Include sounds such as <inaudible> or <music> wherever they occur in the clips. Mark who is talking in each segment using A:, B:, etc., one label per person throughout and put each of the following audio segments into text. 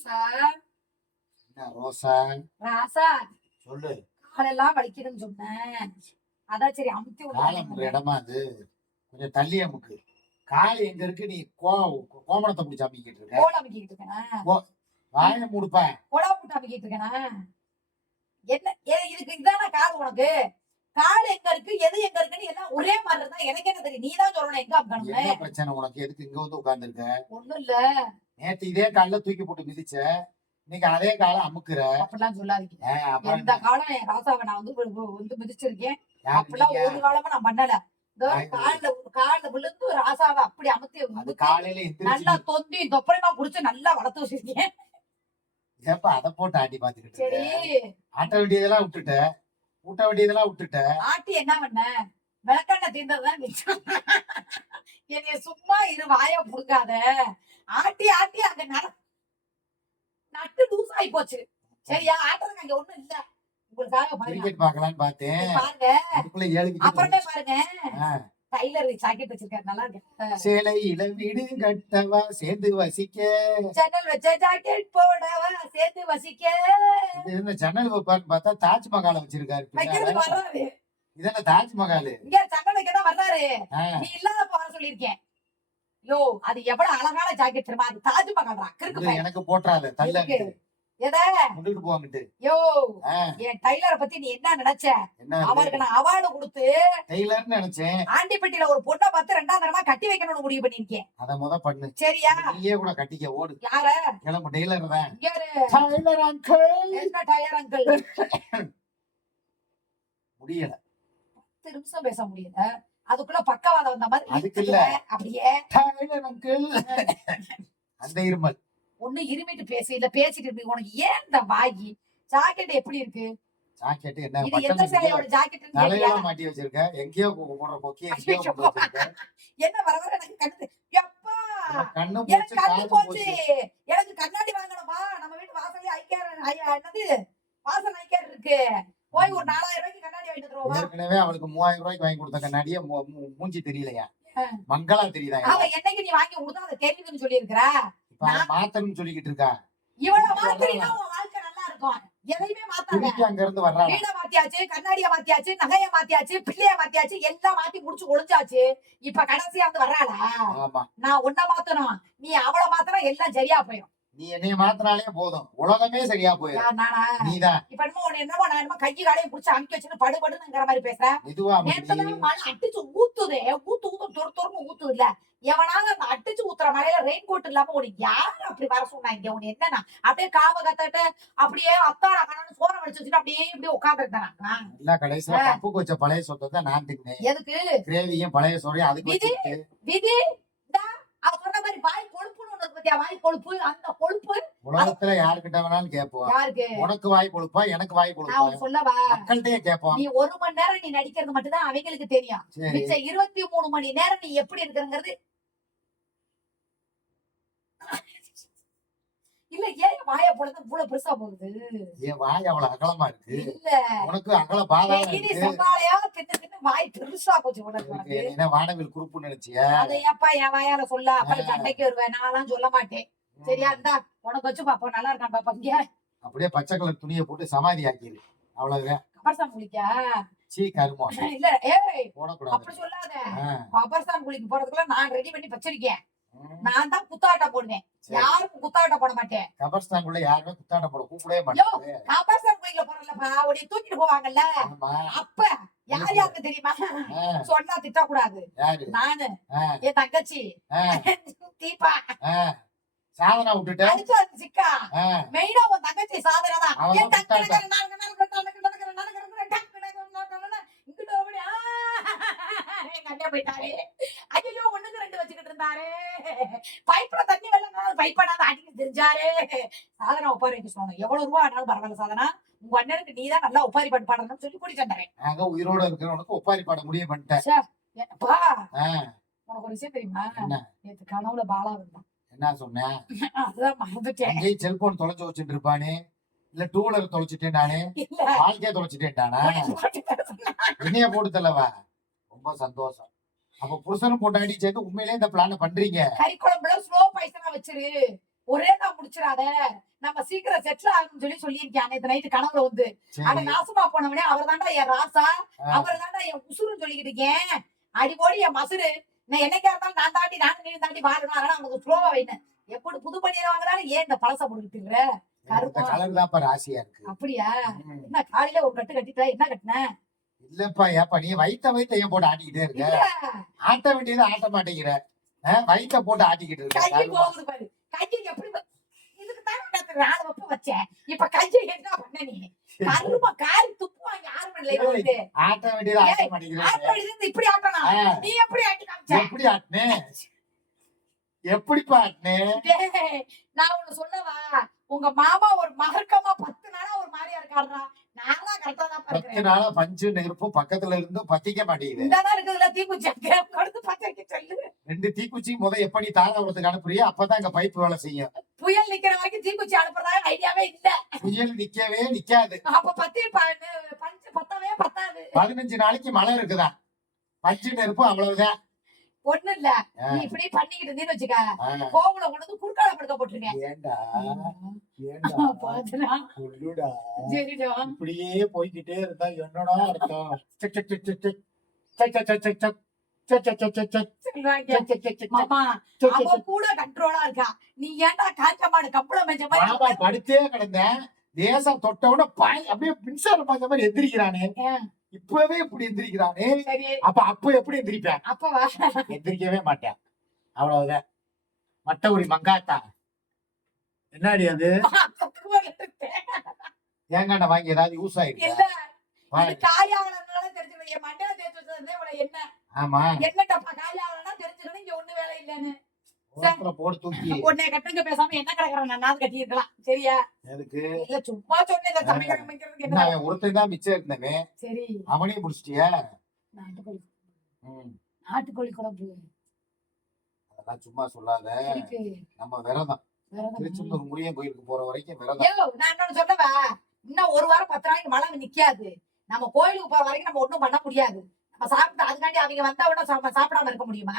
A: ராசா
B: என்ன ரோசா
A: ராசா
B: சொல்லு.
A: காலெல்லாம் வலிக்குதுன்னு சொன்னேன். அதான் சரி அமுத்தி
B: காலம் ஒரு
A: விடுறேன்
B: இடமா அது? கொஞ்சம் தள்ளி அமுக்கு. கால் எங்க இருக்கு? நீ கோ கோமணத்தை பிடிச்சி அமைக்கிட்டு இருக்க.
A: அமுக்கிட்டு இருக்கேனா?
B: வாயை மூடுப்பா.
A: கொடா போட்டு அமுக்கிட்டு இருக்கேனா? என்ன ஏ, இதுக்கு இதான கால் உனக்கு? கால் எங்க இருக்கு? எது எங்க இருக்குன்னு எல்லாம் ஒரே மாதிரி இருந்தா எனக்கு என்ன தெரியும்? நீ தான் சொல்லணும் எங்க அமுக்கணும்னு.
B: என்ன பிரச்சனை உனக்கு? எதுக்கு இங்க வந்து உட்கார்ந்துருக்க?
A: ஒண்ணும் இல்ல.
B: நேத்து இதே கால்ல தூக்கி போட்டு மிதிச்ச இன்னைக்கு அதே காலை அமுக்குற.
A: அப்படிலாம் சொல்லாதீங்க. எந்த காலம் என் ராசாவை நான் வந்து வந்து மிதிச்சிருக்கேன். அப்படிலாம்
B: நீங்க?
A: ஒரு காலமா நான் பண்ணல. கால்ல கால்ல விழுந்து ஒரு ராசாவை அப்படி அமுத்தி
B: காலையில
A: நல்லா தொந்தி தொப்பரைமா புடிச்சு நல்லா வளர்த்து வச்சிருக்கேன்.
B: ஏப்பா அதை போட்டு ஆட்டி பாத்துக்கிட்டு. ஆட்ட வேண்டியதெல்லாம் விட்டுட்ட. ஊட்ட வேண்டியதெல்லாம் விட்டுட்ட.
A: ஆட்டி என்ன பண்ண? விளக்கண்ண தீர்ந்ததுதான் என்னைய சும்மா இரு வாய புடுங்காத. ஆட்டி ஆட்டி அங்க நட நட்டு லூஸ் ஆகி போச்சு. சரியா? ஆட்டுறதுக்கு அங்க ஒண்ணும் இல்ல. உங்களுக்காக
B: கிரிக்கெட் பாக்கலாம்னு பார்த்தேன்.
A: பாருங்க. அப்புறமே பாருங்க. டைலர் ஜாக்கெட் வச்சிருக்காரு. நல்லா இருக்கு.
B: சேலையில வீடு கட்டவா சேர்ந்து வசிக்க.
A: ஜன்னல் வச்ச ஜாக்கெட் போடவா சேர்த்து வசிக்க.
B: என்ன ஜன்னல் வைப்பான்னு பார்த்தா தாஜ்மஹாலை வச்சிருக்காரு
A: வைக்கிறதுக்கு
B: பின்னால.
A: வர்றாரு.
B: இது என்ன தாஜ்மஹால்?
A: இங்க ஜன்னல் வைக்க தான் வர்றாரு. நீ இல்லாத வர சொல்லியிருக்கேன். யோ அது எவ்வளவு அழகான ஜாக்கெட் தெரியுமா? அது தாஜ்மஹால் கிறுக்கு.
B: எனக்கு போட்டுறாத தள்ள
A: யோ என் டைலரை பத்தி நீ என்ன நினைச்ச? அவருக்கு நான் அவார்டு கொடுத்து
B: டெய்லர்னு நினைச்சேன்.
A: ஆண்டிப்பட்டியில ஒரு பொண்ணை பார்த்து ரெண்டாம் கட்டி வைக்கணும்னு முடிவு பண்ணிருக்கேன்
B: அத முத பண்ணு.
A: சரியா?
B: நீயே கூட கட்டிக்க ஓடு.
A: யார?
B: கிளம்பு டெய்லர் தான். டெய்லர் அங்கிள்
A: என்ன அங்கிள்
B: முடியல.
A: பத்து நிமிஷம் பேச முடியல. அதுக்குள்ள பக்கவாதம் வந்த மாதிரி
B: அதுக்கு இல்ல.
A: அப்படியே.
B: அந்த இருமல்.
A: ஒண்ணு இருமிட்டு பேசு. இல்ல பேசிட்டு இருக்கு உனக்கு ஏன் இந்த வாகி ஜாக்கெட் எப்படி இருக்கு?
B: ஜாக்கெட் என்ன?
A: இது எந்த சேலையோட ஜாக்கெட்
B: தலையில மாட்டி வச்சிருக்க. எங்கேயோ போடுற பொக்கி எங்கேயோ
A: என்ன வர வர எனக்கு கண்ணு எப்பா!
B: கண்ணு போச்சு
A: கண்ணு போச்சு. எனக்கு கண்ணாடி வாங்கணுமா? நம்ம வீட்டு வாசல்ல ஐக்கியார் என்னது? வாசல் ஐக்கியார் இருக்கு. போய் ஒரு நாலாயிரம் ரூபாய்க்கு வந்துருவோமா
B: ஏற்கனவே அவளுக்கு மூவாயிரம் ரூபாய்க்கு வாங்கி கொடுத்த கண்ணாடியே மூஞ்சி தெரியலையா. மங்களா தெரியுதா
A: அவ என்னைக்கு நீ வாங்கி கொடுத்தா அதை தெரியுதுன்னு சொல்லி
B: அவ மாத்தணும்னு சொல்லிக்கிட்டு இருக்கா?
A: இவ்வளவு உன் வாழ்க்கை நல்லா இருக்கும். எதையுமே
B: திருப்பி அங்க இருந்து வர்றாளா?
A: வீட மாத்தியாச்சு கண்ணாடிய மாத்தியாச்சு நகைய மாத்தியாச்சு பிள்ளைய மாத்தியாச்சு எல்லாம் மாத்தி முடிச்சு ஒளிஞ்சாச்சு. இப்ப கடைசியா வந்து வர்றாளா?
B: ஆமா.
A: நான் உன்ன மாத்தணும். நீ அவள மாத்தினா எல்லாம் சரியா போயிடும்
B: நீ என்னைய மாத்தினாலே போதும். உலகமே சரியா போயிடும் நீதான்.
A: இப்ப உன்னை என்னமோ நான் என்னமோ கையை காலையும் புடிச்சு அமுக்கி வச்சுன்னு படுபடுங்கிற மாதிரி நேத்துதான்
B: அமுக்கி.
A: மழை அடிச்சு ஊத்துதே. ஊத்து ஊத்து தொறு தொறுன்னு ஊத்துது இல்ல எவனாவது அந்த அடிச்சு ஊத்துற மழையில ரெயின் கோட் இல்லாம உனக்கு யாரு அப்படி வர சொன்னாங்க? உனக்கு என்னன்னா? அப்படியே காவ கத்தட்டு அப்படியே அத்தாடா கண்ணு சோற வடிச்சு வச்சுட்டு அப்படியே இப்படியே உட்காந்துருந்தானா
B: எல்லா கடைசியில பப்புக்கு வச்ச பழைய சொத்தை நான் தின்னேன்
A: எதுக்கு?
B: கிரேவியும் பழைய சோறையும் அதுக்கு
A: விதி இந்தா, அவ சொன்ன மாதிரி வாய் கொழுப்புன்னு ஒண்ணு இருக்கு பாத்தியா? வாய் கொழுப்பு. அந்த கொழுப்பு
B: உலகத்துல யாருக்கிட்ட வேணாலும் கேட்போம்.
A: யாருக்கு?
B: உனக்கு வாய் கொழுப்பா எனக்கு வாய்
A: நான்
B: கொழுப்பா
A: உனக்கு சொல்லவா?
B: மக்கள்கிட்டயே கேட்போம்.
A: நீ ஒரு மணி நேரம் நீ நடிக்கிறது மட்டும்தான் அவங்களுக்கு தெரியும்.
B: சரி.
A: மிச்ச இருபத்தி மூணு மணி நேரம் நீ எப்படி இருக்கிறங்கிறது. இல்ல ஏன் வாய பொழுது இவ்வளவு பெருசா போகுது?
B: என் வாய் அவ்வளவு அகலமா இருக்கு?
A: இல்ல.
B: உனக்கு அகல பாதாளம்
A: டெய்லி
B: இருக்கு.
A: தின்னு தின்னு வாய் பெருசா போச்சு உனக்கு
B: என்ன வானவில் குறுப்பு நினைச்சியா?
A: அதை ஏப்பா என் வாயால சொல்ல. அப்படி சண்டைக்கு வருவேன். நான்லாம் சொல்ல மாட்டேன். சரியா இருந்தா உனக்கு வச்சு பாப்போம். நல்லா இருக்கான் பாப்பா இங்க.
B: அப்படியே பச்சை கலர் துணியை போட்டு சமாதி ஆக்கிடு அவ்வளவுதான்.
A: கபர்சான் குளிக்கா?
B: சீ கருமம் <laughs>
A: இல்ல ஏய்
B: போடக்கூடாது.
A: அப்படி சொல்லாத.
B: ஆ,
A: கபர்சான் குளிக்கு போறதுக்குள்ள நான் ரெடி பண்ணி வச்சிருக்கேன். நான் தான் குத்தாட்டம் போடுவேன்.
B: சரி.
A: யாருக்கும் குத்தாட்டம் போட மாட்டேன்.
B: கபர்ஸ்தான்குள்ள யாருமே குத்தாட்ட போட கூப்பிடவே மாட்டாங்க.
A: கபர்சான் குளிக்கல போறலப்பா உடைய தூக்கிட்டு போவாங்கல்ல. அப்ப யார் யாருக்கு தெரியுமா? சொன்னா திட்டக்கூடாது. நானு. என் தங்கச்சி. தீபா.
B: சாதனா விட்டுட்ட?
A: சிக்கா. மெயினா உன் தங்கச்சி சாதனை தான். அண்ணன் போயிட்டாரே. ஒண்ணுக்கு ரெண்டு வச்சுக்கிட்டு இருந்தாரே. பைப்புல தண்ணி வெள்ளம் பைப்படாத அடிக்க தெரிஞ்சாரே சாதனா வைக்க சொன்னாங்க எவ்வளவு ரூபா ஆனாலும் பரவாயில்ல சாதனா. உங்க அண்ணனுக்கு நீதான் நல்லா ஒப்பாரி பாட்டு பாடணும்னு சொல்லி கூட்டிட்டு
B: நாங்க உயிரோட இருக்கிறவனுக்கு ஒப்பாரி பாட முடிய பண்ணிட்டேன்
A: உனக்கு ஒரு விஷயம் தெரியுமா? நேத்து கனவுல பாலா வந்தான்
B: என்ன சொன்னேன்
A: அதுதான் மறந்துட்டேன்.
B: செல்போன் தொலைச்சு வச்சுட்டு இருப்பானே? இல்ல டூ வீலர் தொலைச்சிட்டேன் நானே வாழ்க்கைய தொலைச்சிட்டேன்டானா?
A: உனக்கு
B: என்னைய போட்டு தள்ளவா ரொம்ப சந்தோஷம். அப்ப புருஷனும் பொண்டாட்டி சேர்ந்து உண்மையிலேயே இந்த பிளான பண்றீங்க.
A: கறி குழம்புல ஸ்லோ பாய்சனா வச்சிரு. ஒரே தான் முடிச்சிடாத நம்ம சீக்கிரம் செட்டில் ஆகணும்னு சொல்லி சொல்லியிருக்கேன் நேத்து நைட்டு கனவுல வந்து. அட
B: சரி
A: நாசமா போனவனே அவர் தாண்டா என் ராசா. அவர் தாண்டா என் உசுருன்னு சொல்லிக்கிட்டு இருக்கேன். அடி போடி என் மசுரு. நான் என்னைக்கா இருந்தாலும் நான் தாண்டி நானும் நீ தாண்டி வாழணும். அதனால அவனுக்கு ஸ்லோவா வைனேன் எப்படி புது பண்ணியில வாங்கினாலும் ஏன் இந்த பழச போட்டுக்கிட்டு
B: ராசியா இருக்கு.
A: அப்படியா. என்ன காலையில ஒரு கட்டு கட்டிட்டா என்ன கட்டின?
B: இல்லப்பா ஏப்பா நீ வைத்த வைத்த ஏன் போட்டு ஆட்டிக்கிட்டே இருக்க? ஆட்ட வேண்டியது ஆட்ட மாட்டேங்கிற. வைத்த போட்டு ஆட்டிக்கிட்டு இருக்க
A: போகுது பாரு கையை எப்படி வ- இதுக்கு தான் நான் நாலு வப்பு வச்சேன். இப்ப கையை என்ன பண்ண நீ? கருமா காரி துப்புவாங்க பண்ணல வந்து.
B: ஆட்ட வேண்டியது ஆட்ட
A: ஏய்,
B: மாட்டேங்கிற
A: ஆட்டோ இப்படி ஆட்டணும்
B: ஆ,
A: நீ எப்படி ஆட்டி காமிச்ச?
B: எப்படி ஆட்டினே? எப்படிப்பா ஆட்டினே?
A: டேய், நான் ஒண்ணு சொல்லவா? உங்க மாமா ஒரு மகர்க்கமா பத்து நாளா ஒரு மாதிரியா இருக்காருடா நான் தான் கரெக்டா தான்
B: பத்து நாளா பஞ்சு நெருப்பு பக்கத்துல இருந்தும் பத்திக்க மாட்டேங்குது. ரெண்டு தீக்குச்சி முத எப்படி தாராபுரத்துக்கு அனுப்புறியோ அப்பதான் அங்க பைப் வேலை செய்யும்.
A: புயல் நிக்கிற வரைக்கும் தீக்குச்சி அனுப்புறதா ஐடியாவே இல்ல.
B: புயல் நிக்கவே நிக்காது.
A: அப்ப பத்தி பஞ்சு பத்தவே பத்தாது.
B: பதினஞ்சு நாளைக்கு மழை இருக்குதா? பஞ்சு நெருப்பு அவ்வளவுதான்.
A: ஒண்ணு இல்ல. நீ இப்படி பண்ணிக்கிட்டு இருந்தீன்னு வச்சுக்க
B: ஆ,
A: கோகுல கொண்டு வந்து குறுக்கால படுக்க போட்டிருக்கேன்
B: இப்படியே போய்கிட்டே இருந்தா என்னடா அர்த்தம்.
A: கூட கண்ட்ரோலா இருக்கா நீ ஏன்டா காய்ச்ச மாடு கப்பளம் மெஞ்ச மாதிரி
B: படுத்தே கிடந்தேன் லேசா தொட்டவுட பாய் அப்படியே மின்சாரம் பாய்ஞ்ச மாதிரி எந்திரிக்கிறானே. இப்பவே இப்படி எந்திரிக்கிறானே.
A: சரி.
B: அப்ப அப்ப எப்படி எந்திரிப்பேன்?
A: அப்ப.
B: எந்திரிக்கவே மாட்டேன். அவ்வளவுதான். மட்ட ஒரு மங்காத்தா. என்னடி அது? தேங்காய் வாங்கி ஏதாவது யூஸ் ஆயிருக்கு? ஆமா.
A: என்ன டப்பா? காயாளர்னா தெரிஞ்சுக்கணும். இங்க ஒண்ணு வேலை இல்லன்னு.
B: போட்டு தூக்கி.
A: உன்னை கட்டுங்க பேசாம என்ன கிடக்குறேன் நான் கட்டி இருக்கலாம் சரியா?
B: எதுக்கு
A: இல்ல சும்மா சொன்னேன் இந்த சமைக்கிற சமைக்கிறதுக்கு
B: என்ன ஒருத்தன் தான் மிச்சம் இருந்தவே
A: சரி.
B: அவனையும் முடிச்சிட்டியா
A: நாட்டுக்கோழி. நாட்டுக்கோழி குழம்பு.
B: அதெல்லாம் சும்மா சொல்லாத. நம்ம விரதம். திருச்செந்தூர் முறியம் கோயிலுக்கு போற வரைக்கும் விரதம்.
A: நான் இன்னொன்னு சொல்லவா? இன்னும் ஒரு வாரம் பத்து நாளைக்கு மழை நிக்காது. நம்ம கோயிலுக்கு போற வரைக்கும் நம்ம ஒண்ணும் பண்ண முடியாது. நம்ம சாப்பிட்டு அதுக்காண்டி அவங்க வந்தா உடனே சாப்ப- சாப்பிடாம இருக்க முடியுமா?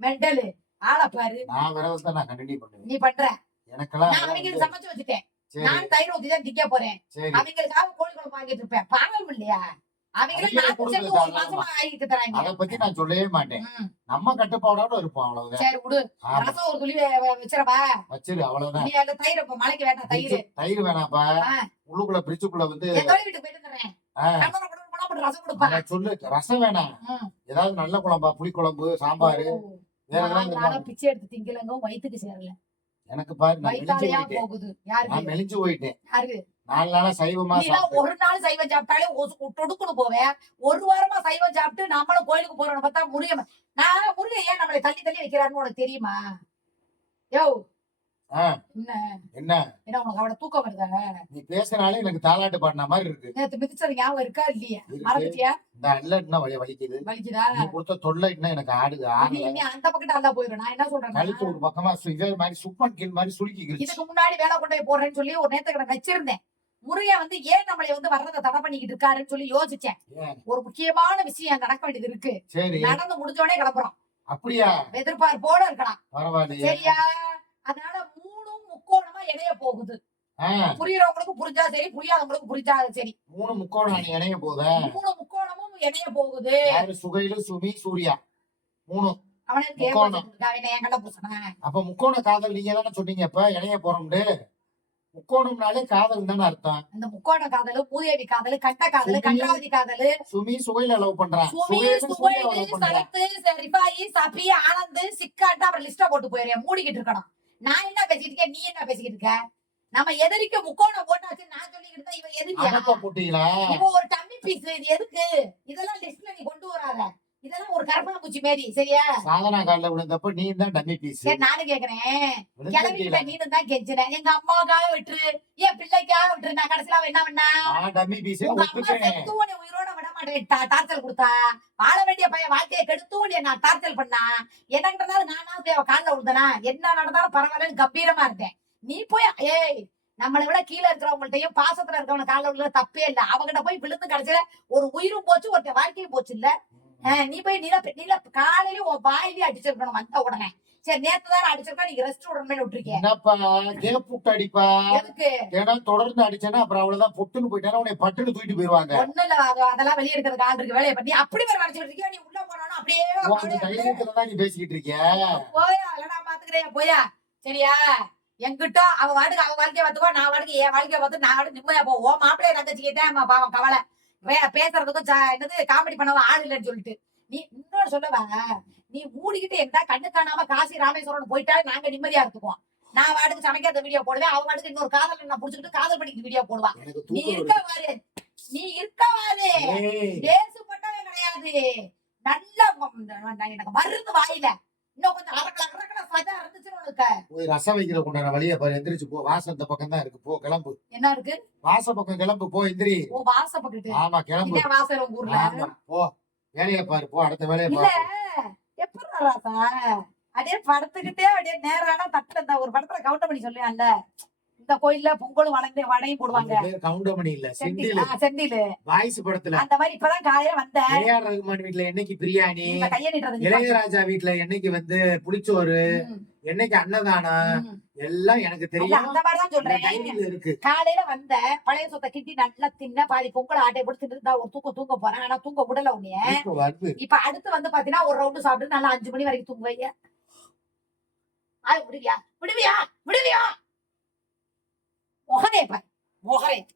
A: மெண்டலு. ஆளை பாரு.
B: நான் விரதத்தை நான் கண்டினியூ பண்ணுவேன்.
A: நீ பண்ற.
B: எனக்கெல்லாம்
A: நான் சமைச்சு வச்சுட்டேன். நான் தயிர் ஊத்தி தான் திக்க போறேன். அவங்களுக்காக கோழி குழம்பு வாங்கிட்டு இருப்பேன். பாவம் இல்லையா?
B: அத பத்தி நான் சொல்லவே மாட்டேன். நம்ம கட்டுப்பாடோட இருப்போம் அவ்வளவுதான்.
A: சரி விடு.
B: ஆமா.
A: ரசம் ஒரு துளி வச்சிரவா?
B: வச்சிரு அவ்வளவுதான்.
A: நீ அந்த தயிர் இப்ப மலைக்கு வேண்டாம் தயிர்.
B: தயிர் வேணாப்பா. உள்ளுக்குள்ள பிரிச்சுக்குள்ள வந்து
A: வீட்டுக்கு போயிட்டு
B: அத சொல்லு ரசம் வேணாம். ஏதாவது நல்ல குழம்பா புளி குழம்பு சாம்பார்
A: பிச்சை எடுத்து திங்கலங்க வயித்துக்கு சேரல.
B: எனக்கு பாரு நான் மெலிஞ்சு போயிட்டேன். நான் மெலிஞ்சு போயிட்டேன். நாலு நாளா சைவமா
A: ஒரு நாள் சைவம் சாப்பிட்டாலே தொடுக்குன்னு போவேன் ஒரு வாரமா சைவம் சாப்பிட்டு நம்மளும் கோயிலுக்கு போறோம்னு பார்த்தா முருகன் நான் முருகன் ஏன் நம்மளை தள்ளி தள்ளி வைக்கிறாருன்னு உனக்கு தெரியுமா? யோ என்ன?
B: என்ன?
A: என்ன உனக்கு அவட தூக்கம் வருதா
B: நீ பேசுனாலே எனக்கு தாலாட்டு பாடின மாதிரி இருக்கு.
A: நேத்து மிதிச்சது ஞாபகம் இருக்கா இல்லையா. மறந்துட்டியா?
B: இந்த அல்ல இன்னும் வலி வலிக்குது.
A: வலிக்குதா?
B: நீ கொடுத்த தொல்லை இன்னும் எனக்கு ஆடுது
A: நீ அந்த பக்கத்து அல்லா நான் என்ன
B: கழுத்து
A: சொல்றேன்
B: ஒரு பக்கமா சு- இதே மாதிரி சுப்பன் கீழ் மாதிரி
A: இதுக்கு முன்னாடி வேலை கொண்டு போய் போடுறேன்னு சொல்லி ஒரு நேரத்துக்கு நான் வச்சிருந்தேன். வந்து ஏன் நம்மளை வந்து வர்றதை தடை பண்ணிக்கிட்டு இருக்காருன்னு சொல்லி யோசிச்சேன்? ஒரு முக்கியமான விஷயம் நடக்க வேண்டியது இருக்கு. நடந்து முடிஞ்சோடனே கிளம்புறோம்.
B: அப்படியா?
A: எதிர்பார்ப்போட இருக்கலாம். சரியா? அதனால முக்கோணமா இணைய போகுது. புரியுறவங்களுக்கு புரிஞ்சா சரி புரியாதவங்களுக்கு புரிஞ்சா சரி.
B: மூணு முக்கோணம் இணைய போத
A: மூணு முக்கோணமும் இணைய போகுது.
B: சுகையில சுமி சூர்யா. மூணு. அப்ப முக்கோண காதல் நீங்க தானே சொன்னீங்க இப்ப இணைய போறோம்னு முக்கோணம்னாலே காதல் தானே அர்த்தம்.
A: அந்த முக்கோண காதலு பூதேவி காதலு கட்ட காதலு. கண்டாவதி காதலு.
B: சுமி சுகையில லவ் பண்றான்
A: சுமி
B: சுகையில
A: சரத்து ரிபாயி சபி ஆனந்த் சிக்காட்டு அப்புறம் லிஸ்ட போட்டு போயிடுறேன் மூடிக்கிட்டு இருக்கணும். நான் என்ன பேசிக்கிட்டு இருக்கேன்? நீ என்ன பேசிக்கிட்டு இருக்க? நம்ம எதிரிக்கு முக்கோணம் போட்டாச்சு நான் சொல்லிக்கிட்டு இருந்தா இவன் எதிரியா
B: போட்டீங்களா
A: இவன் ஒரு டம்மி பீஸ் இது எதுக்கு? இதெல்லாம் லிஸ்ட்ல நீ கொண்டு வராத. இதெல்லாம் ஒரு கருப்பாம்பூச்சி மாரி சரியா?
B: சாதனா காலில் விழுந்தப்ப நீ தான் டம்மி பீஸ்
A: சரி நானும் கேக்குறேன்.
B: விழுந்தீங்களா
A: நீனு தான் கெஞ்சினேன் எங்க அம்மாவுக்காக விட்டுரு. என் பிள்ளைக்காக விட்டுரு. நான் கடைசியில என்ன பண்ணா?
B: டம்மி பீஸ்
A: உங்க அம்மா உயிரோட விட மாட்டேன். டார்ச்சல் கொடுத்தா. வாழ வேண்டிய பையன் வாழ்க்கையை கெடுத்து உன்னை நான் டார்ச்சல் பண்ணா. என்னன்றனால நானா போய் அவ காலில் விழுந்தனா? என்ன நடந்தாலும் பரவாயில்லன்னு கம்பீரமா இருந்தேன். நீ போய் ஏய் நம்மளை விட கீழே இருக்கிறவங்கள்ட்டயும் பாசத்துல இருக்கிறவங்க காலில் விழுற தப்பே இல்ல. அவகிட்ட போய் விழுந்து கடைசியில ஒரு உயிரும் போச்சு ஒருத்த வாழ்க்கையும் போச்சு இல்ல. நீ போய் நில நில காலையில உன் வாயிலே அடிச்சிருக்கணும் வந்த உடனே. சரி நேத்து தான் அடிச்சிருக்கா நீங்க ரெஸ்ட் விடணும்னு விட்டுருக்கேன்
B: என்னப்பா கேப் விட்டு அடிப்பா?
A: எதுக்கு?
B: ஏன்னா தொடர்ந்து அடிச்சேன்னா அப்புறம் அவ்வளவுதான் பொட்டுன்னு போயிட்டானா உன்னை பட்டுன்னு தூக்கிட்டு போயிருவாங்க.
A: ஒண்ணு இல்ல அது- அதெல்லாம் வெளியே எடுக்கிறதுக்கு ஆள் இருக்கு. வேலையை பண்ணி அப்படி வேற அடிச்சுட்டு இருக்கியா நீ உள்ள போனாலும் அப்படியே
B: தைரியத்துல தான் நீ பேசிக்கிட்டு இருக்கிய?
A: போயா இல்ல நான் பாத்துக்கிறேன் போயா. சரியா? என்கிட்ட அவ வாட்டுக்கு அவ வாழ்க்கைய பார்த்துக்கோ நான் வாட்டுக்கு என் வாழ்க்கைய பார்த்து நான் நிம்மதியா போ. ஓ மாப்பிள்ளைய தங்கச்சிக்கு தான் பாவம் கவலை. பேசுறதுக்கும் என்னது காமெடி பண்ணவா ஆள் இல்லைன்னு சொல்லிட்டு. நீ இன்னொன்னு சொல்லவா நீ மூடிக்கிட்டு எந்த கண்ணு காணாம காசி ராமேஸ்வரம் போயிட்டா நாங்க நிம்மதியா இருந்துக்குவோம். நான் வாட்டுக்கு சமைக்காத வீடியோ போடுவேன். அவ வாட்டுக்கு இன்னொரு காதல் நான் புடிச்சுக்கிட்டு காதல் பண்ணிக்கிட்டு வீடியோ போடுவா.
B: எனக்கு
A: நீ இருக்க வாரு நீ இருக்க வாரு தேசுப்பட்டவன் கிடையாது. நல்ல எனக்கு மருந்து வாயில. இன்னும் கொஞ்சம் அரக்கல அரக்கல
B: போய் ரசம் வைக்கிற கொண்டான வழிய பாரு எந்திரிச்சு போ. வாசம் இந்த பக்கம் தான் இருக்கு. போ கிளம்பு.
A: என்ன இருக்கு?
B: வாச பக்கம் கிளம்பு. போ எந்திரி.
A: ஓ வாசப்பட்டுட்டு
B: ஆமா கிளம்பு.
A: உங்க ஊர்ல?
B: ஆமா போ. வேலையை பாரு போ. அடுத்த வேலையை பாரு
A: எப்படி ராசா அப்படியே படுத்துக்கிட்டே அப்படியே நேரான தட்டுல இந்த ஒரு படத்துல கவுண்ட் பண்ணி சொல்லுவான்ல. இந்த கோயில்ல பொங்கலும் வளர்ந்து வடையும் போடுவாங்க.
B: கவுண்டமணி இல்ல
A: செந்தில்
B: செந்தில். வாய்ஸ் படத்துல.
A: அந்த மாதிரி இப்பதான் காலையில வந்தேன்
B: ஏஆர் ரகுமான் வீட்ல என்னைக்கு பிரியாணி? இளையராஜா வீட்ல என்னைக்கு வந்து புளிச்சோறு? என்னைக்கு அன்னதானம். எல்லாம் எனக்கு தெரியும்.
A: அந்த மாதிரிதான் சொல்றேன். காலையில வந்த பழைய சொத்தை கிண்டி நல்லா தின்ன பாதி பொங்கல் ஆட்டை போட்டு இருந்தா ஒரு தூக்கம் தூங்க போறேன். ஆனா தூங்க விடல உன்னைய.
B: இப்ப
A: அடுத்து வந்து பாத்தீங்கன்னா ஒரு ரவுண்டு சாப்பிட்டு நல்லா அஞ்சு மணி வரைக்கும் தூங்குவீங்க விடுவியா? விடுவியா? விடுவியா? もはれば、もは。